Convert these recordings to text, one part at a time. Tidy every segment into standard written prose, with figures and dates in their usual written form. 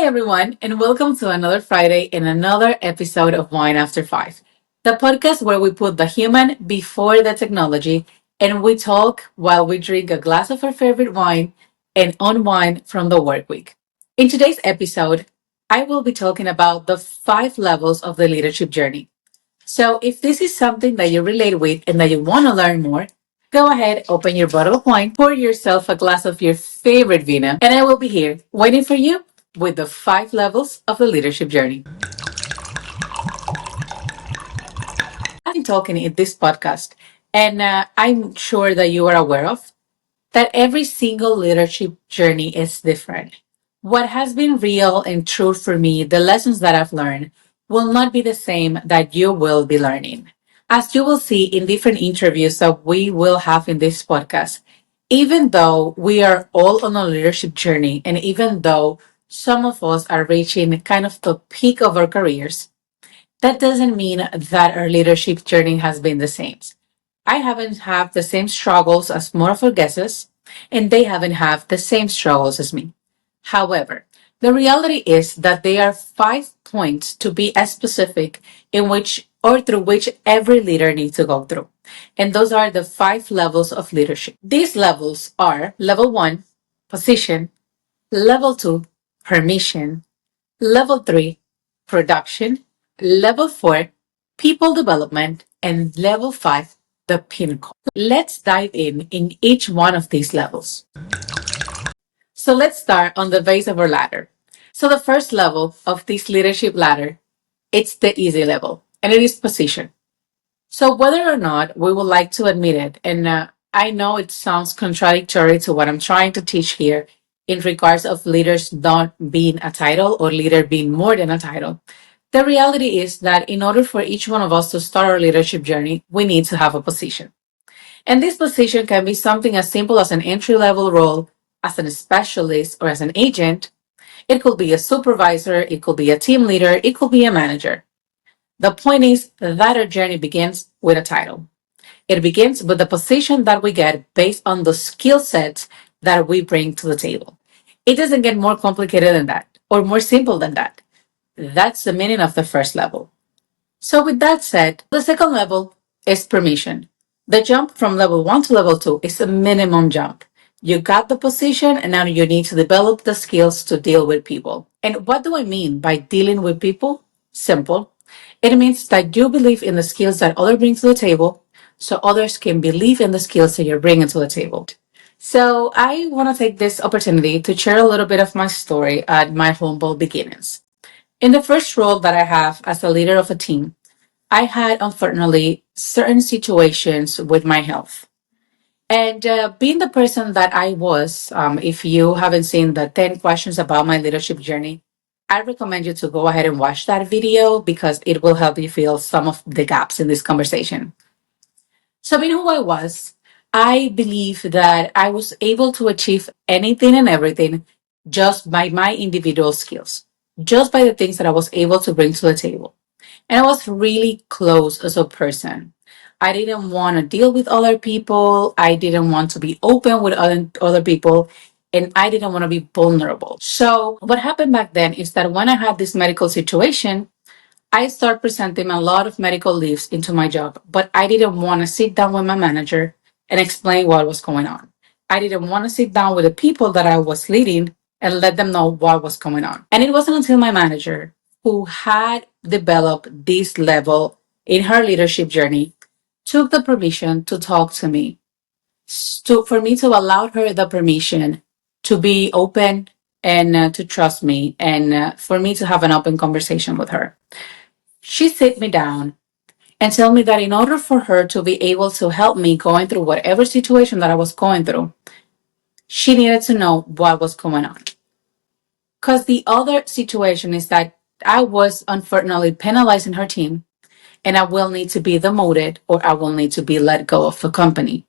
Hi, everyone, and welcome to another Friday and another episode of Wine After Five, the podcast where we put the human before the technology and we talk while we drink a glass of our favorite wine and unwind from the work week. In today's episode, I will be talking about the five levels of the leadership journey. So, if this is something that you relate with and that you want to learn more, go ahead, open your bottle of wine, pour yourself a glass of your favorite vino, and I will be here waiting for you with the five levels of the leadership journey. I've been talking in this podcast, and I'm sure that you are aware of that every single leadership journey is different. What has been real and true for me, the lessons that I've learned, will not be the same that you will be learning. As you will see in different interviews that we will have in this podcast, even though we are all on a leadership journey, and even though some of us are reaching kind of the peak of our careers, that doesn't mean that our leadership journey has been the same. I haven't had the same struggles as more of our guests, and they haven't had the same struggles as me. However, the reality is that there are 5 points to be as specific in which or through which every leader needs to go through. And those are the five levels of leadership. These levels are level one, position, level two, permission, level three, production, level four, people development, and level five, the pinnacle. Let's dive in each one of these levels. So let's start on the base of our ladder. So the first level of this leadership ladder, it's the easy level, and it is position. So whether or not we would like to admit it, and I know it sounds contradictory to what I'm trying to teach here in regards of leaders not being a title or leader being more than a title. The reality is that in order for each one of us to start our leadership journey, we need to have a position. And this position can be something as simple as an entry level role, as a specialist, or as an agent. It could be a supervisor, it could be a team leader, it could be a manager. The point is that our journey begins with a title. It begins with the position that we get based on the skill sets that we bring to the table. It doesn't get more complicated than that or more simple than that. That's the meaning of the first level. So, with that said, the second level is permission. The jump from level one to level two is a minimum jump. You got the position, and now you need to develop the skills to deal with people. And what do I mean by dealing with people? Simple. It means that you believe in the skills that others bring to the table, so others can believe in the skills that you're bringing to the table. So, I want to take this opportunity to share a little bit of my story at my humble beginnings. In the first role that I have as a leader of a team, I had unfortunately certain situations with my health. And being the person that I was, if you haven't seen the 10 questions about my leadership journey, I recommend you to go ahead and watch that video because it will help you fill some of the gaps in this conversation. So, being who I was, I believe that I was able to achieve anything and everything just by my individual skills, just by the things that I was able to bring to the table. And I was really close as a person. I didn't want to deal with other people. I didn't want to be open with other people. And I didn't want to be vulnerable. So, what happened back then is that when I had this medical situation, I started presenting a lot of medical leaves into my job, but I didn't want to sit down with my manager and explain what was going on. I didn't want to sit down with the people that I was leading and let them know what was going on. And it wasn't until my manager, who had developed this level in her leadership journey, took the permission to talk to me, for me to allow her the permission to be open and to trust me and for me to have an open conversation with her. She sit me down and tell me that in order for her to be able to help me going through whatever situation that I was going through, she needed to know what was going on. Because the other situation is that I was unfortunately penalizing her team, and I will need to be demoted or I will need to be let go of the company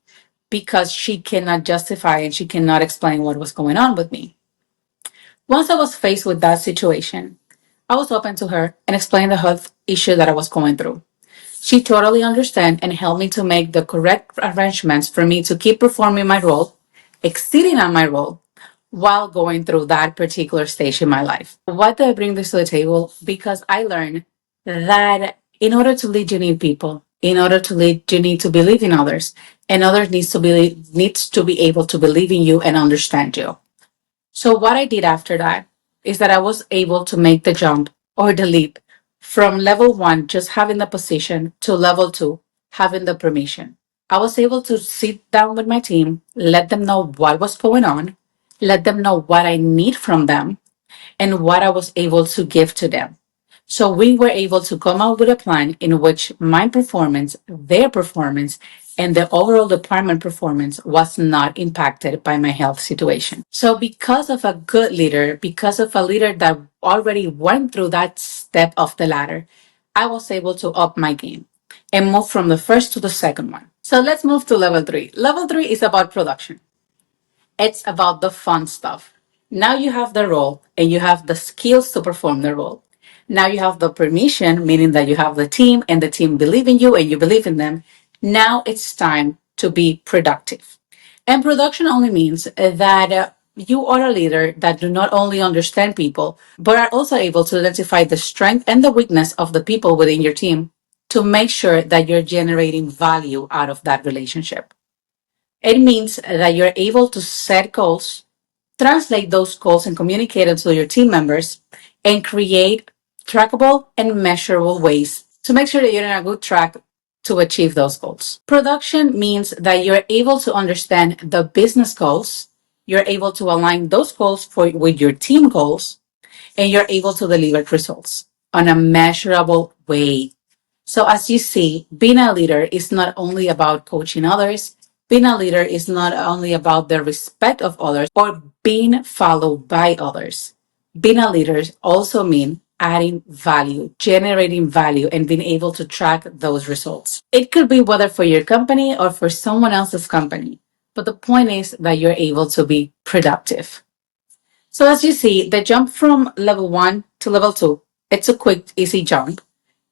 because she cannot justify and she cannot explain what was going on with me. Once I was faced with that situation, I was open to her and explained the health issue that I was going through. She totally understood and helped me to make the correct arrangements for me to keep performing my role, exceeding on my role, while going through that particular stage in my life. Why do I bring this to the table? Because I learned that in order to lead, you need people. In order to lead, you need to believe in others, and others needs to be able to believe in you and understand you. So what I did after that is that I was able to make the jump or the leap from level one, just having the position, to level two, having the permission. I was able to sit down with my team, let them know what was going on, let them know what I need from them, and what I was able to give to them. So we were able to come up with a plan in which my performance, their performance, and the overall department performance was not impacted by my health situation. So because of a good leader, because of a leader that already went through that step of the ladder, I was able to up my game and move from the first to the second one. So let's move to level three. Level three is about production. It's about the fun stuff. Now you have the role and you have the skills to perform the role. Now you have the permission, meaning that you have the team and the team believe in you and you believe in them. Now it's time to be productive. And production only means that you are a leader that do not only understand people, but are also able to identify the strength and the weakness of the people within your team to make sure that you're generating value out of that relationship. It means that you're able to set goals, translate those goals and communicate them to your team members, and create trackable and measurable ways to make sure that you're on a good track to achieve those goals. Production means that you're able to understand the business goals, you're able to align those goals with your team goals, and you're able to deliver results on a measurable way. So, as you see, being a leader is not only about coaching others, being a leader is not only about the respect of others or being followed by others. Being a leader also means adding value, generating value, and being able to track those results. It could be whether for your company or for someone else's company, but the point is that you're able to be productive. So, as you see, the jump from level one to level two, it's a quick, easy jump.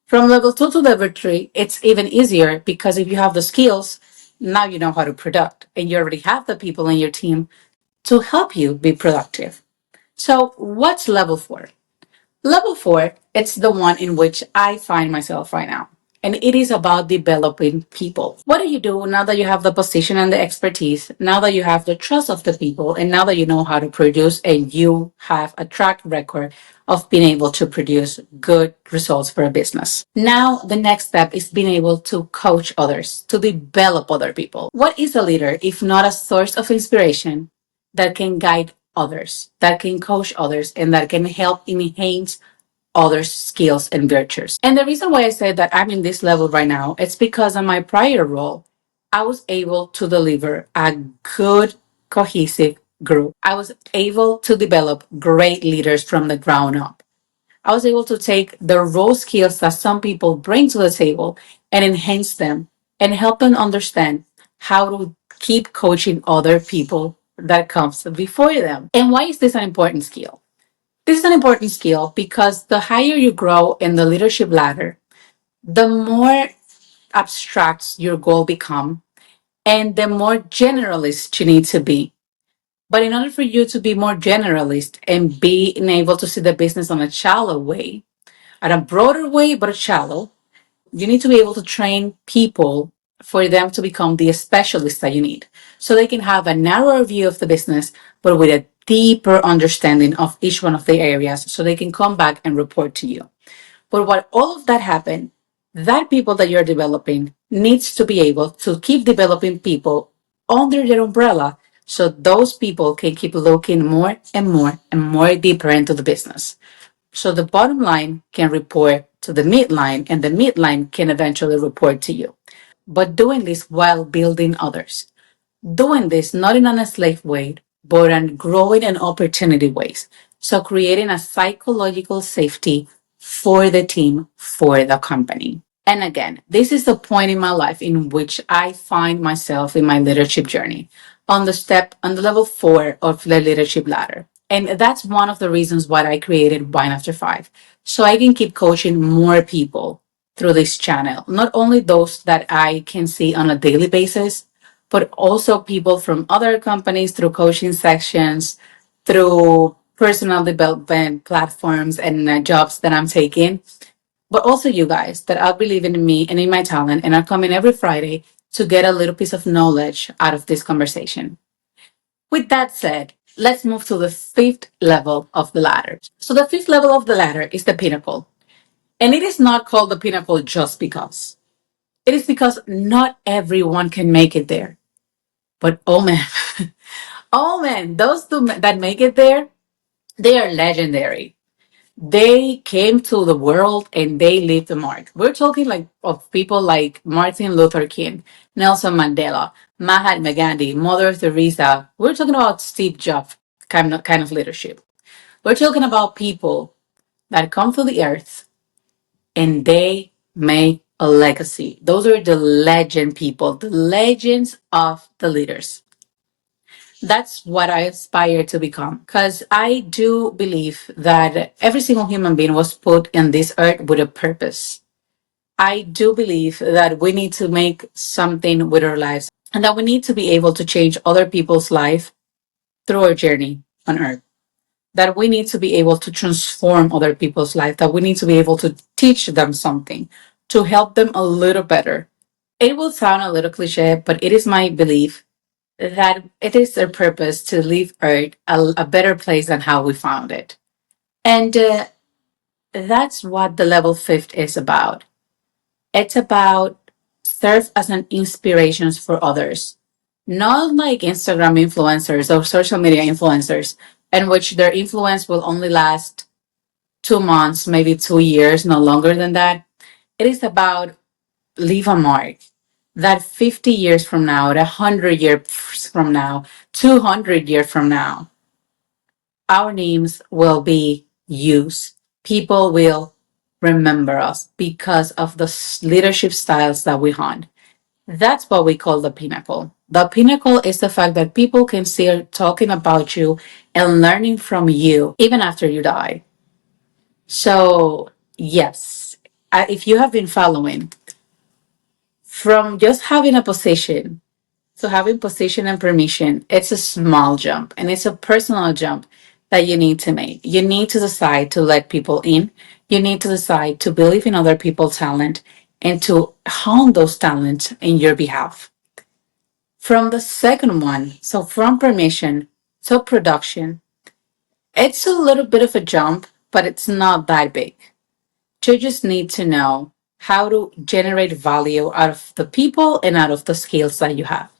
From level two to level three, it's even easier because if you have the skills, now you know how to product and you already have the people in your team to help you be productive. So, what's level four? Level four, it's the one in which I find myself right now. And it is about developing people. What do you do now that you have the position and the expertise, now that you have the trust of the people, and now that you know how to produce and you have a track record of being able to produce good results for a business? Now, the next step is being able to coach others, to develop other people. What is a leader if not a source of inspiration that can guide others, that can coach others, and that can help enhance others' skills and virtues? And the reason why I say that I'm in this level right now, it's because in my prior role, I was able to deliver a good, cohesive group. I was able to develop great leaders from the ground up. I was able to take the raw skills that some people bring to the table and enhance them and help them understand how to keep coaching other people that comes before them. And why is this an important skill? This is an important skill because the higher you grow in the leadership ladder, the more abstract your goal become and the more generalist you need to be. But in order for you to be more generalist and being able to see the business on a shallow way, at a broader way, but shallow, you need to be able to train people for them to become the specialists that you need. So they can have a narrower view of the business, but with a deeper understanding of each one of the areas so they can come back and report to you. But what all of that happen, that people that you're developing needs to be able to keep developing people under their umbrella so those people can keep looking more and more and more deeper into the business. So the bottom line can report to the midline, and the midline can eventually report to you. But doing this while building others. Doing this not in an slave way, but in growing and opportunity ways. So creating a psychological safety for the team, for the company. And again, this is the point in my life in which I find myself in my leadership journey on the level four of the leadership ladder. And that's one of the reasons why I created Wine After Five. So I can keep coaching more people through this channel, not only those that I can see on a daily basis, but also people from other companies through coaching sections, through personal development platforms and jobs that I'm taking, but also you guys that are believing in me and in my talent and are coming every Friday to get a little piece of knowledge out of this conversation. With that said, let's move to the fifth level of the ladder. So, the fifth level of the ladder is the pinnacle. And it is not called the pinnacle just because. It is because not everyone can make it there. But oh man, oh man, those two that make it there, they are legendary. They came to the world and they leave the mark. We're talking like of people like Martin Luther King, Nelson Mandela, Mahatma Gandhi, Mother Teresa. We're talking about Steve Jobs kind of leadership. We're talking about people that come to the earth and they make a legacy. Those are the legend people, the legends of the leaders. That's what I aspire to become. Because I do believe that every single human being was put in this earth with a purpose. I do believe that we need to make something with our lives and that we need to be able to change other people's life through our journey on earth. That we need to be able to transform other people's life, that we need to be able to teach them something to help them a little better. It will sound a little cliche, but it is my belief that it is their purpose to leave Earth a better place than how we found it. And that's what the level fifth is about. It's about serve as an inspiration for others, not like Instagram influencers or social media influencers, in which their influence will only last 2 months, maybe 2 years, no longer than that. It is about leave a mark that 50 years from now, 100 years from now, 200 years from now, our names will be used. People will remember us because of the leadership styles that we hunt. That's what we call the pinnacle. The pinnacle is the fact that people can still talking about you and learning from you even after you die. So, yes, if you have been following, from just having a position to having position and permission, it's a small jump and it's a personal jump that you need to make. You need to decide to let people in. You need to decide to believe in other people's talent and to hone those talents in your behalf. From the second one, so from permission to production, it's a little bit of a jump, but it's not that big. You just need to know how to generate value out of the people and out of the skills that you have.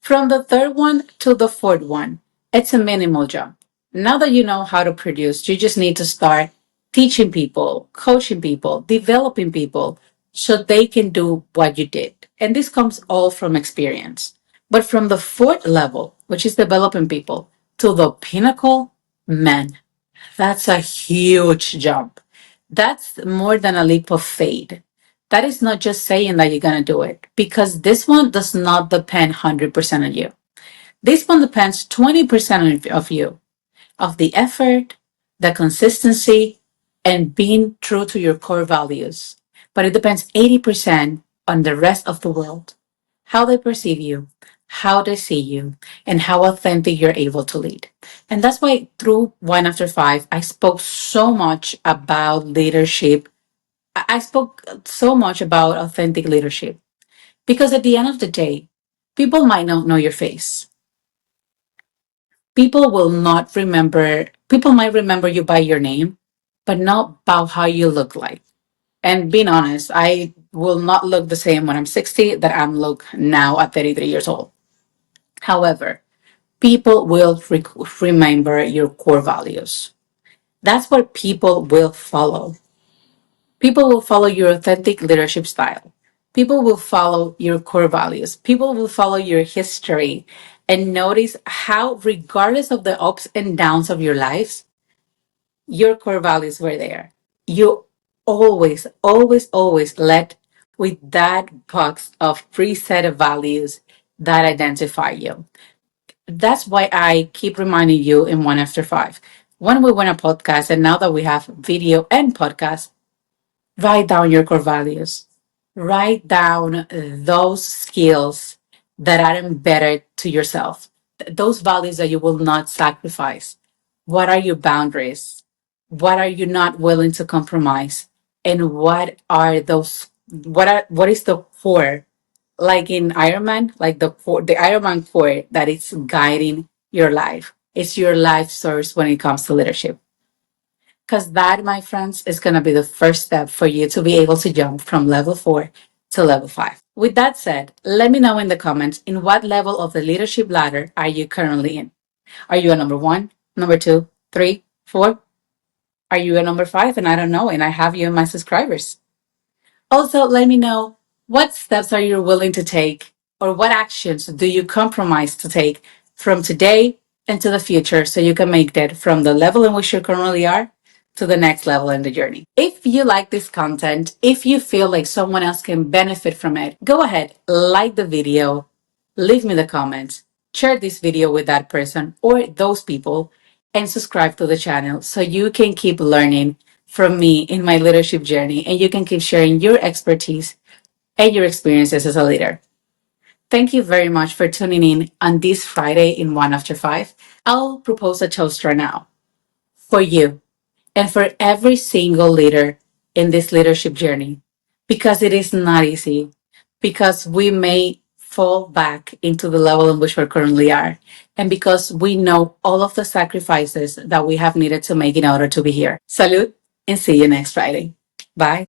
From the third one to the fourth one, it's a minimal jump. Now that you know how to produce, you just need to start teaching people, coaching people, developing people so they can do what you did. And this comes all from experience. But from the fourth level, which is developing people, to the pinnacle, man, that's a huge jump. That's more than a leap of faith. That is not just saying that you're going to do it because this one does not depend 100% on you. This one depends 20% of you, of the effort, the consistency, and being true to your core values. But it depends 80% on the rest of the world, how they perceive you, how they see you, and how authentic you're able to lead. And that's why through One After Five, I spoke so much about leadership. I spoke so much about authentic leadership because at the end of the day, people might not know your face. People will not remember, people might remember you by your name, but not by how you look like. And being honest, I will not look the same when I'm 60 that I'm look now at 33 years old. However, people will remember your core values. That's what people will follow. People will follow your authentic leadership style. People will follow your core values. People will follow your history and notice how, regardless of the ups and downs of your lives, your core values were there. You always, always, always led with that box of preset values that identify you. That's why I keep reminding you in One After Five. When we win a podcast, and now that we have video and podcast, write down your core values. Write down those skills that are embedded to yourself. those values that you will not sacrifice. What are your boundaries? What are you not willing to compromise? And what is the core? Like in Ironman, like the Ironman core that is guiding your life. It's your life source when it comes to leadership. Because that, my friends, is going to be the first step for you to be able to jump from level 4 to level 5. With that said, let me know in the comments in what level of the leadership ladder are you currently in? Are you a number 1, number 2, 3, 4? Are you a number 5? And I don't know, and I have you in my subscribers. Also, let me know what steps are you willing to take or what actions do you compromise to take from today into the future so you can make that from the level in which you currently are to the next level in the journey. If you like this content, if you feel like someone else can benefit from it, go ahead, like the video, leave me the comments, share this video with that person or those people, and subscribe to the channel so you can keep learning from me in my leadership journey and you can keep sharing your expertise and your experiences as a leader. Thank you very much for tuning in on this Friday in 1 After 5. I'll propose a toast right now for you and for every single leader in this leadership journey because it is not easy, because we may fall back into the level in which we currently are, and because we know all of the sacrifices that we have needed to make in order to be here. Salute and see you next Friday. Bye.